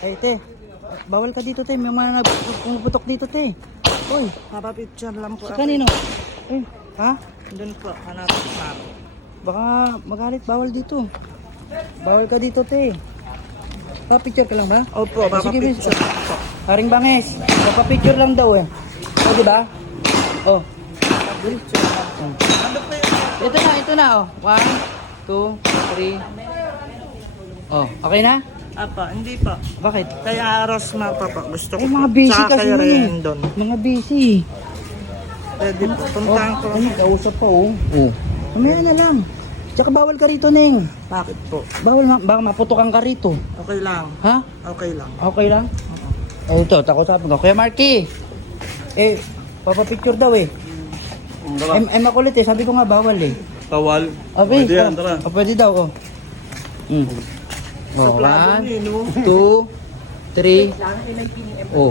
Ay, te. Bawal ka dito, te. May mga pumuputok dito, te. Uy, Papapicture lang po sa ako. kanino? Eh, ha? Doon po, hanapin pa ako. Baka magalit, bawal dito. Bawal ka dito, te. Papicture ka lang ba? Opo, Sige, miss. papapicture. Haring Banges, papapicture lang daw eh. O, diba? Oh. Picture lang po. Ano po yun? Ito na, oh. 1, 2, 3. Oh, okay na? Apa, hindi pa. Bakit? Kaya Rosmar pa po. Gusto ko Eh, po. mga busy Tsaka kasi kay yun eh. Rendon. Mga busy. Pwede po. Puntahan ko. Ay, kausap pa, oh. Oh. Mamaya na lang. Tsaka bawal ka rito, Neng. Bakit po? Bawal, baka maputokan ka rito. Okay lang. Ha? Okay lang. Okay lang? Eh, ito, takot-tapon ko. Kuya Marky, eh, papapicture daw eh. Makulit eh, sabi ko nga bawal eh. Bawal. Okay, Pwede yan, tara. Pwede daw, oh. Oh, Suplado niyo, no? 1, 2, 3. Oh,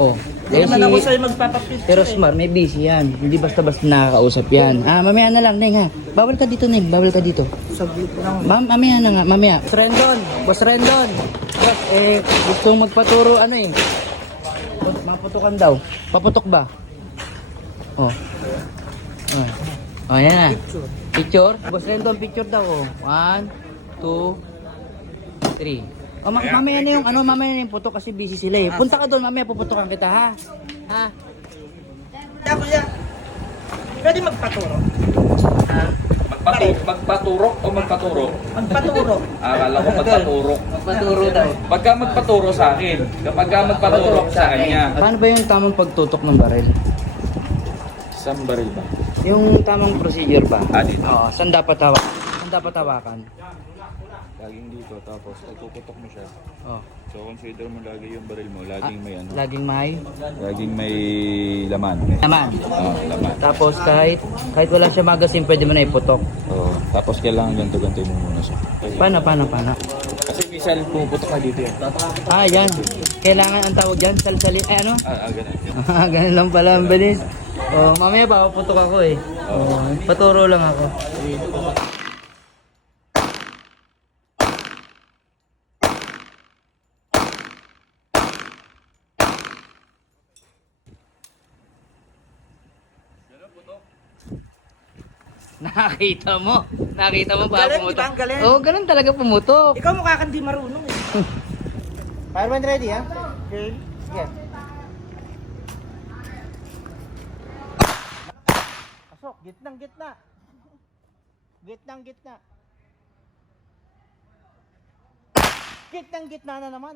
oh. Hindi naman ako sa'yo magpapapicture Pero eh. smart, may busy yan. Hindi basta-basta nakakausap yan. Mamaya na lang, Neng ha. Bawal ka dito, Neng. Bawal ka dito. Saglit lang. Mamaya na nga, mamaya. Boss Rendon. Boss, gustong magpaturo, ano eh. Maputukan daw. Paputok ba? Oh. Oh, yan na. Picture. Picture? Boss Rendon, picture daw, oh. 1, 2, 3. Oh, mamaya na yung, mamaya na yung putok kasi busy sila eh. Punta ka doon, mamaya puputokan kita, ha? Ha? Kaya kuya, pwede magpaturo? Ha? Magpaturok o magpaturo? Magpaturo. Akala ko magpaturok. Magpaturo daw. Pagka magpaturo sa akin, kapag magpaturok sa kanya. Paano ba yung tamang pagtutok ng baril? Isang baril ba? Yung tamang procedure ba? Dito. Oo, saan dapat hawakan? Saan dapat hawakan? Laging dito, tapos itututok mo siya. Oh. So consider mo lagi yung baril mo, laging may ano. Laging may Laging may laman. laman. Laman. Tapos kahit wala siya magazine, pwede mo na iputok. Oo. Tapos kailangan ganto-ganto mo muna siya. Paano? Kasi minsan pumuputok ka dito yan. Yan. Kailangan ang tawag dyan, salsalin. Ano? Ganun. Ganun lang pala, ang bilis. Oh, mamaya papaputok ako eh. Oh, paturo lang ako. Nakita mo ba Galing, pumutok? di ba? Ang galing. Oo, ganun talaga pumutok. Ikaw mukha kang di marunong eh. Fireman ready, ha? Okay. Sige. Pasok, gitnang-gitna. Gitnang-gitna. Gitnang-gitna na naman.